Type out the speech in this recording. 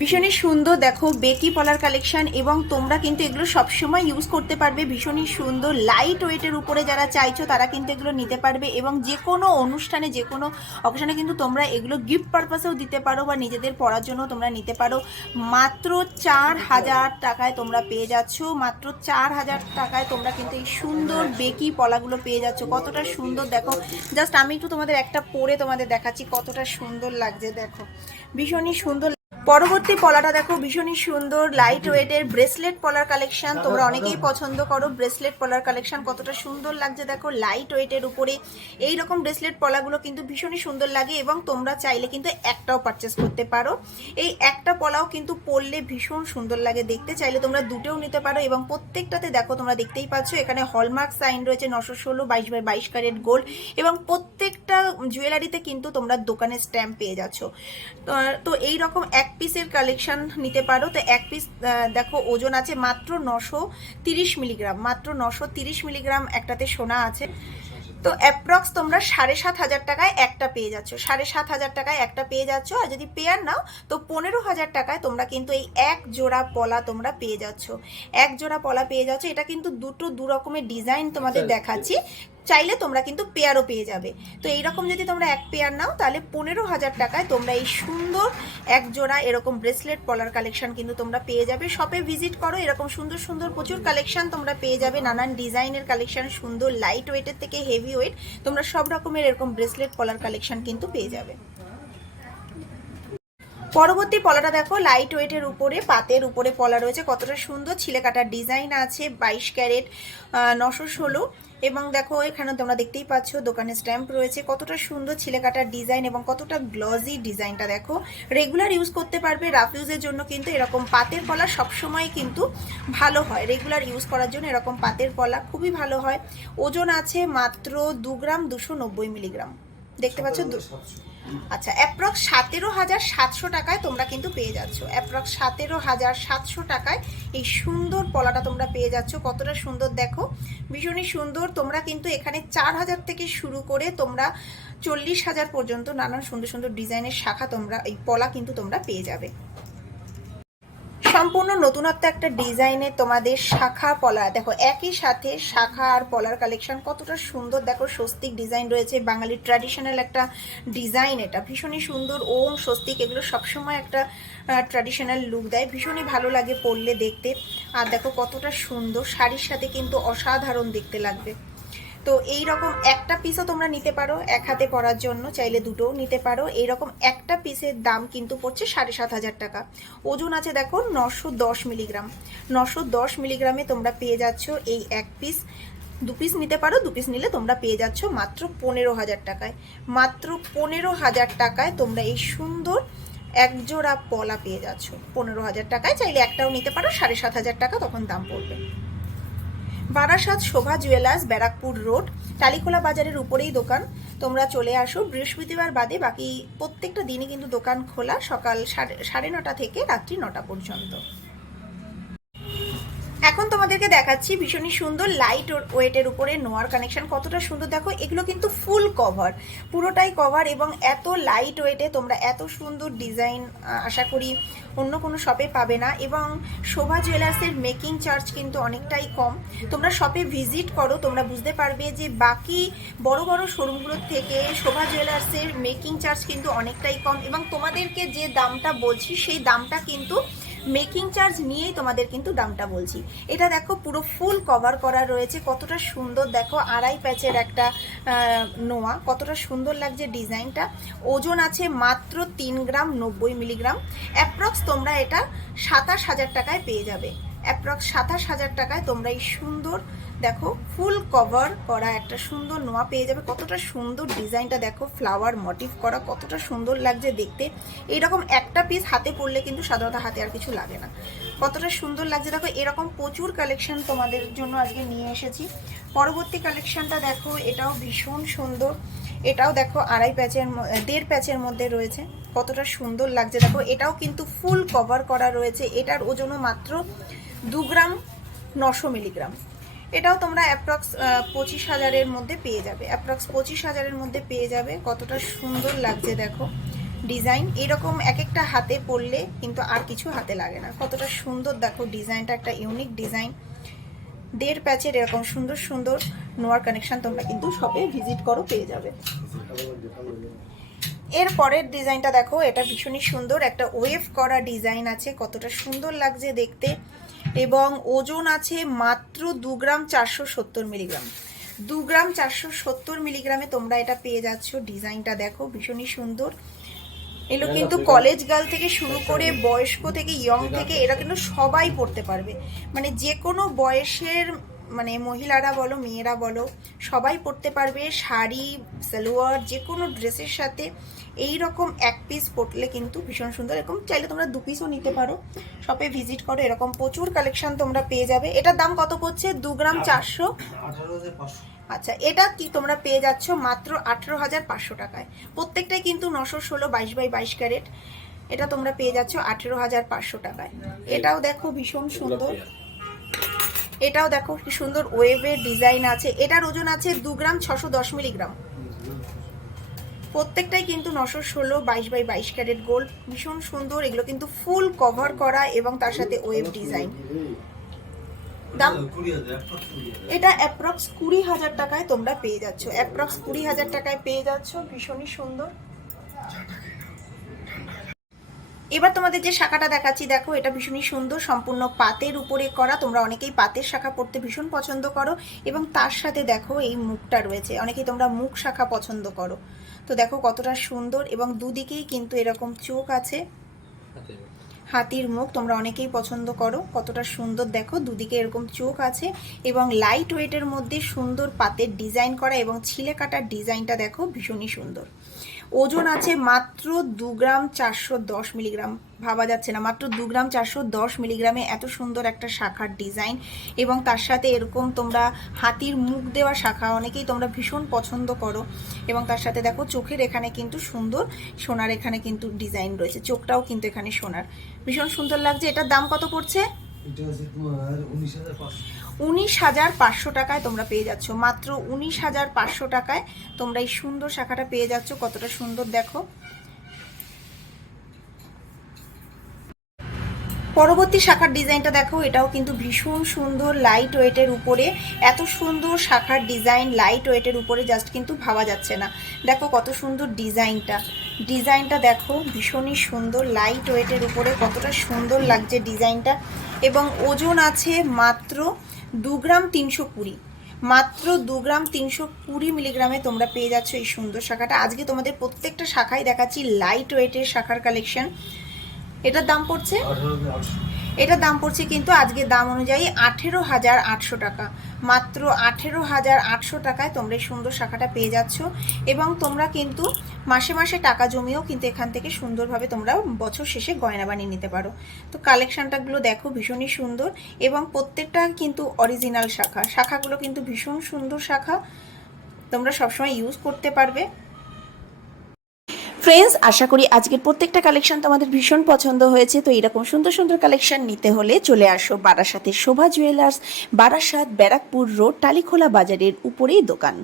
ভীষণই সুন্দর। দেখো, বেকি পলার কালেকশন এবং তোমরা কিন্তু এগুলো সবসময় ইউজ করতে পারবে। ভীষণই সুন্দর। লাইট ওয়েটের উপরে যারা চাইছো, তারা কিন্তু এগুলো নিতে পারবে এবং যে কোনো অনুষ্ঠানে, যে কোনো অকেশনে কিন্তু তোমরা এগুলো গিফট পারপাসেও দিতে পারো বা নিজেদের পড়ার জন্য তোমরা নিতে পারো। মাত্র চার হাজার টাকায় তোমরা পেয়ে যাচ্ছ। মাত্র চার হাজার টাকায় তোমরা কিন্তু এই সুন্দর বেকি পলাগুলো পেয়ে যাচ্ছ। কতটা সুন্দর, দেখো। জাস্ট আমি একটু তোমাদের একটা পরে তোমাদের দেখাচ্ছি কতটা সুন্দর লাগছে, দেখো। ভীষণই সুন্দর পরবর্তী পলাটা দেখো ভীষণই সুন্দর লাইট ওয়েটের ব্রেসলেট পলার কালেকশন তোমরা অনেকেই পছন্দ করো ব্রেসলেট পলার কালেকশন কতটা সুন্দর লাগছে দেখো লাইট ওয়েটের উপরে এই রকম ব্রেসলেট পলাগুলো কিন্তু ভীষণই সুন্দর লাগে এবং তোমরা চাইলে কিন্তু একটাও পারচেস করতে পারো। এই একটা পলাও কিন্তু পরলে ভীষণ সুন্দর লাগে দেখতে, চাইলে তোমরা দুটোও নিতে পারো এবং প্রত্যেকটাতে দেখো তোমরা দেখতেই পাচ্ছ, এখানে হলমার্ক সাইন রয়েছে নশো ষোলো বাইশ বাই বাইশ ক্যারেট গোল্ড এবং প্রত্যেকটা জুয়েলারিতে কিন্তু তোমরা দোকানে স্ট্যাম্প পেয়ে যাচ্ছ। তো- এই রকম এক পিসের কালেকশন নিতে পারো। তো এক পিস দেখো ওজন আছে মাত্র নশো তিরিশ মিলিগ্রাম মাত্র নশো তিরিশ মিলিগ্রাম একটাতে সোনা আছে। তো অ্যাপ্রক্স তোমরা সাড়ে সাত হাজার টাকায় একটা পেয়ে যাচ্ছ। সাড়ে সাত হাজার টাকায় একটা পেয়ে যাচ্ছ। আর যদি পেয়ার নাও তো পনেরো হাজার টাকায় তোমরা কিন্তু এই এক জোড়া পলা তোমরা পেয়ে যাচ্ছ। এক জোড়া পলা পেয়ে যাচ্ছ। এটা কিন্তু দুটো দু রকমের ডিজাইন তোমাদের দেখাচ্ছি। চাইলে তোমরা কিন্তু পেয়ারও পেয়ে যাবে। তো এইরকম যদি তোমরা এক পেয়ার নাও, তাহলে পনেরো হাজার টাকায় তোমরা এই সুন্দর এক জোড়া এরকম ব্রেসলেট পলার কালেকশন কিন্তু তোমরা পেয়ে যাবে। শপে ভিজিট করো, এরকম সুন্দর সুন্দর প্রচুর কালেকশন তোমরা পেয়ে যাবে। নানান ডিজাইনের কালেকশন সুন্দর লাইট ওয়েটের থেকে হেভি ওয়েট তোমরা সব রকমের এরকম ব্রেসলেট পলার কালেকশন কিন্তু পেয়ে যাবে। পরবর্তী পলাটা দেখো লাইট ওয়েটের উপরে, পাতের উপরে পলা রয়েছে। কতটা সুন্দর ছিলে কাটার ডিজাইন আছে, বাইশ ক্যারেট নশো ষোলো। এবং দেখো, এখানে তোমরা দেখতেই পাচ্ছ দোকানে স্ট্যাম্প রয়েছে। কতটা সুন্দর ছিলে কাটার ডিজাইন এবং কতটা গ্লজি ডিজাইনটা দেখো। রেগুলার ইউজ করতে পারবে রাফ ইউজের জন্য কিন্তু এরকম পাতের পলা সবসময় কিন্তু ভালো হয়। রেগুলার ইউজ করার জন্য এরকম পাতের পলা খুবই ভালো হয়। ওজন আছে মাত্র দু গ্রাম দুশো নব্বই মিলিগ্রাম। দেখতে পাচ্ছ আচ্ছা অ্যাপ্রক্স সতেরো হাজার সাতশো টাকায় তোমরা কিন্তু পেয়ে যাচ্ছ। অ্যাপ্রক্স সতেরো হাজার সাতশো টাকায় এই সুন্দর পলাটা তোমরা পেয়ে যাচ্ছ। কতটা সুন্দর দেখো। ভীষণই সুন্দর। তোমরা কিন্তু এখানে চার হাজার থেকে শুরু করে তোমরা চল্লিশ হাজার পর্যন্ত নানান সুন্দর সুন্দর ডিজাইনের শাখা তোমরা, এই পলা কিন্তু তোমরা পেয়ে যাবে। সম্পূর্ণ নতুনত্ব একটা ডিজাইনে তোমাদের শাখা পলা, দেখো একই সাথে শাখা আর পলার কালেকশন কতটা সুন্দর, দেখো স্বস্তিক ডিজাইন রয়েছে, বাঙালির ট্র্যাডিশনাল একটা ডিজাইন এটা, ভীষণই সুন্দর, ওম স্বস্তিক, এগুলো সবসময় একটা ট্র্যাডিশনাল লুক দেয়, ভীষণই ভালো লাগে পরলে দেখতে, আর দেখো কতটা সুন্দর, শাড়ির সাথে কিন্তু অসাধারণ দেখতে লাগবে। তো এই রকম একটা পিসও তোমরা নিতে পারো এক হাতে পরার জন্য, চাইলে দুটোও নিতে পারো। এইরকম একটা পিসের দাম কিন্তু পড়ছে সাড়ে সাত হাজার টাকা। ওজন আছে দেখো নশো দশ মিলিগ্রাম। নশো দশ মিলিগ্রামে তোমরা পেয়ে যাচ্ছ এই এক পিস দু পিস নিতে পারো, দু পিস নিলে তোমরা পেয়ে যাচ্ছ মাত্র পনেরো হাজার টাকায়। মাত্র পনেরো হাজার টাকায় তোমরা এই সুন্দর এক জোড়া পলা পেয়ে যাচ্ছ। পনেরো হাজার টাকায় চাইলে একটাও নিতে পারো, সাড়ে সাত হাজার টাকা তখন দাম পড়বে। বারাসাত শোভা জুয়েলার্স ব্যারাকপুর রোড, টালিখোলা বাজারের উপরেই দোকান। তোমরা চলে আসো, বৃহস্পতিবার বাদে বাকি প্রত্যেকটা দিনই কিন্তু দোকান খোলা সকাল সাড়ে সাড়ে নটা থেকে রাত্রি নটা পর্যন্ত। এখন তোমাদেরকে দেখাচ্ছি ভীষণই সুন্দর লাইট ওয়েটের উপরে নোয়ার কানেকশন কতটা সুন্দর। দেখো, এগুলো কিন্তু ফুল কভার পুরোটাই কভার এবং এত লাইট ওয়েটে তোমরা এত সুন্দর ডিজাইন আশা করি অন্য কোনো শপে পাবে না। এবং শোভা জুয়েলার্সের মেকিং চার্জ কিন্তু অনেকটাই কম। তোমরা শপে ভিজিট করো, তোমরা বুঝতে পারবে যে বাকি বড় বড় শোরুমগুলোর থেকে শোভা জুয়েলার্সের মেকিং চার্জ কিন্তু অনেকটাই কম। এবং তোমাদেরকে যে দামটা বলছি, সেই দামটা কিন্তু মেকিং চার্জ নিয়েই তোমাদের কিন্তু দামটা বলছি। এটা দেখো, পুরো ফুল কভার করা রয়েছে। কতটা সুন্দর দেখো, আড়াই প্যাচের একটা নোয়া। কতটা সুন্দর লাগছে ডিজাইনটা। ওজন আছে মাত্র তিন গ্রাম নব্বই মিলিগ্রাম। অ্যাপ্রক্স তোমরা এটা সাতাশ হাজার টাকায় পেয়ে যাবে। অ্যাপ্রক্স সাতাশ হাজার টাকায় তোমরা এই সুন্দর, দেখো, ফুল কভার করা একটা সুন্দর নোয়া পেয়ে যাবে। কতটা সুন্দর ডিজাইনটা দেখো, ফ্লাওয়ার মোটিভ করা, কতটা সুন্দর লাগছে দেখতে। এইরকম একটা পিস হাতে পড়লে কিন্তু সাধারণত হাতে আর কিছু লাগে না। কতটা সুন্দর লাগছে দেখো, এরকম প্রচুর কালেকশন তোমাদের জন্য আজকে নিয়ে এসেছি। পরবর্তী কালেকশনটা দেখো, এটাও ভীষণ সুন্দর। এটাও দেখো, আড়াই প্যাচের দেড় প্যাচের মধ্যে রয়েছে। কতটা সুন্দর লাগছে দেখো, এটাও কিন্তু ফুল কভার করা রয়েছে। এটার ওজনও মাত্র দু গ্রাম নশো মিলিগ্রাম। এটাও তোমরা অ্যাপ্রক্স পঁচিশ হাজারের মধ্যে পেয়ে যাবে। অ্যাপ্রক্স পঁচিশ হাজারের মধ্যে পেয়ে যাবে। কতটা সুন্দর লাগছে দেখো ডিজাইন। এরকম এক একটা হাতে পরলে কিন্তু আর কিছু হাতে লাগে না। কতটা সুন্দর দেখো ডিজাইনটা, একটা ইউনিক ডিজাইন। দেড় প্যাচের এরকম সুন্দর সুন্দর নোয়ার কানেকশন তোমরা কিন্তু শপে ভিজিট করো, পেয়ে যাবে। এর পরের ডিজাইনটা দেখো, এটা ভীষণই সুন্দর। একটা ওয়েভ করা ডিজাইন আছে। কতটা সুন্দর লাগছে দেখতে। এবং ওজন আছে মাত্র দু গ্রাম চারশো সত্তর মিলিগ্রাম। দু গ্রাম চারশো সত্তর মিলিগ্রামে তোমরা এটা পেয়ে যাচ্ছ। ডিজাইনটা দেখো ভীষণই সুন্দর। এগুলো কিন্তু কলেজ গার্ল থেকে শুরু করে বয়স্ক থেকে ইয়ং থেকে এরা কিন্তু সবাই পড়তে পারবে। মানে যে কোনো বয়সের মানে মহিলারা বলো, মেয়েরা বলো, সবাই পরতে পারবে শাড়ি, সালোয়ার, যে কোনো ড্রেসের সাথে। এই রকম এক পিস পরলে কিন্তু ভীষণ সুন্দর। এরকম চাইলে তোমরা দু পিসও নিতে পারো। শপে ভিজিট করো, এরকম প্রচুর কালেকশন তোমরা পেয়ে যাবে। এটার দাম কত পড়ছে? দু গ্রাম চারশো? আচ্ছা এটা কি তোমরা পেয়ে যাচ্ছ মাত্র আঠেরো হাজার পাঁচশো টাকায়। প্রত্যেকটাই কিন্তু নশো ষোলো বাইশ বাই বাইশ ক্যারেট। এটা তোমরা পেয়ে যাচ্ছ আঠেরো হাজার পাঁচশো টাকায়। এটাও দেখো ভীষণ সুন্দর। এটাও দেখো কি সুন্দর ওয়েভের ডিজাইন আছে। এটার ওজন আছে দু গ্রাম ছশো দশ মিলিগ্রাম। প্রত্যেকটাই কিন্তু নশো ষোলো বাইশ বাই বাইশ ক্যারেট গোল্ড ভীষণ সুন্দর, এগুলো কিন্তু ফুল কভার করা এবং তার সাথে ওয়েভ ডিজাইন দাম? এটা অ্যাপ্রক্স কুড়ি হাজার টাকায় তোমরা পেয়ে যাচ্ছ। অ্যাপ্রক্স কুড়ি হাজার টাকায় পেয়ে যাচ্ছ, ভীষণই সুন্দর। এবার তোমাদের যে শাখাটা দেখাচ্ছি দেখো এটা ভীষণই সুন্দর সম্পূর্ণ পাতের উপরে করা। তোমরা অনেকেই পাতের শাখা পড়তে ভীষণ পছন্দ করো এবং তার সাথে দেখো এই মুখটা রয়েছে। অনেকেই তোমরা মুখ শাখা পছন্দ করো। তো দেখো কতটা সুন্দর এবং দুদিকেই কিন্তু এরকম চোখ আছে। হাতির মুখ। তোমরা অনেকেই পছন্দ করো। কতটা সুন্দর দেখো দুদিকে এরকম চোখ আছে এবং লাইট ওয়েটের মধ্যে সুন্দর পাতের ডিজাইন করা এবং ছিলে কাটার ডিজাইনটা দেখো ভীষণই সুন্দর। ওজন আছে মাত্র দু গ্রাম চারশো দশ মিলিগ্রাম। ভাবা যাচ্ছে না, মাত্র দু গ্রাম চারশো দশ মিলিগ্রামে এত সুন্দর একটা শাখার ডিজাইন এবং তার সাথে এরকম তোমরা হাতির মুখ দেওয়া শাখা, অনেকেই তোমরা ভীষণ পছন্দ করো এবং তার সাথে দেখো চোখের এখানে কিন্তু সুন্দর, সোনার এখানে কিন্তু ডিজাইন রয়েছে, চোখটাও কিন্তু এখানে সোনার। ভীষণ সুন্দর লাগছে, এটার দাম কত পড়ছে? উনিশ হাজার পাঁচশো। টাকায় তোমরা পেয়ে যাচ্ছ। মাত্র উনিশ হাজার পাঁচশো টাকায় তোমরা এই সুন্দর শাখাটা পেয়ে যাচ্ছ। কতটা সুন্দর দেখো। পরবর্তী শাখার ডিজাইনটা দেখো। এটাও কিন্তু ভীষণ সুন্দর লাইট ওয়েটের উপরে। এত সুন্দর শাখার ডিজাইন লাইট ওয়েটের উপরে জাস্ট কিন্তু ভাবা যাচ্ছে না। দেখো কত সুন্দর ডিজাইনটা। ডিজাইনটা দেখো, ভীষণই সুন্দর লাইট ওয়েটের উপরে কতটা সুন্দর লাগছে ডিজাইনটা। এবং ওজন আছে মাত্র দু গ্রাম তিনশো কুড়ি। মাত্র দু গ্রাম তিনশো কুড়ি মিলিগ্রামে তোমরা পেয়ে যাচ্ছ এই সুন্দর শাখাটা। আজকে তোমাদের প্রত্যেকটা শাখায় দেখাচ্ছি লাইট ওয়েটের শাখার কালেকশন এটার দাম পড়ছে? এটার দাম পড়ছে কিন্তু আজকে দাম অনুযায়ী আঠেরো হাজার আটশো টাকা। মাত্র আঠেরো হাজার আটশো টাকায় তোমরা এই সুন্দর শাখাটা পেয়ে যাচ্ছ এবং তোমরা কিন্তু মাসে মাসে টাকা জমিয়েও কিন্তু এখান থেকে সুন্দরভাবে তোমরা বছর শেষে গয়না বানিয়ে নিতে পারো। তো কালেকশানটাগুলো দেখো ভীষণই সুন্দর এবং প্রত্যেকটা কিন্তু অরিজিনাল শাখা। শাখাগুলো কিন্তু ভীষণ সুন্দর শাখা। তোমরা সবসময় ইউজ করতে পারবে। ফ্রেন্ডস আশা করি আজকের প্রত্যেকটা কালেকশন তোমাদের ভীষণ পছন্দ হয়েছে। তো এরকম সুন্দর সুন্দর কালেকশন নিতে হলে চলে আসো বারাসাতের শোভা জুয়েলার্স বারাসাত ব্যারাকপুর রোড টালিখোলা বাজারের উপরেই দোকান।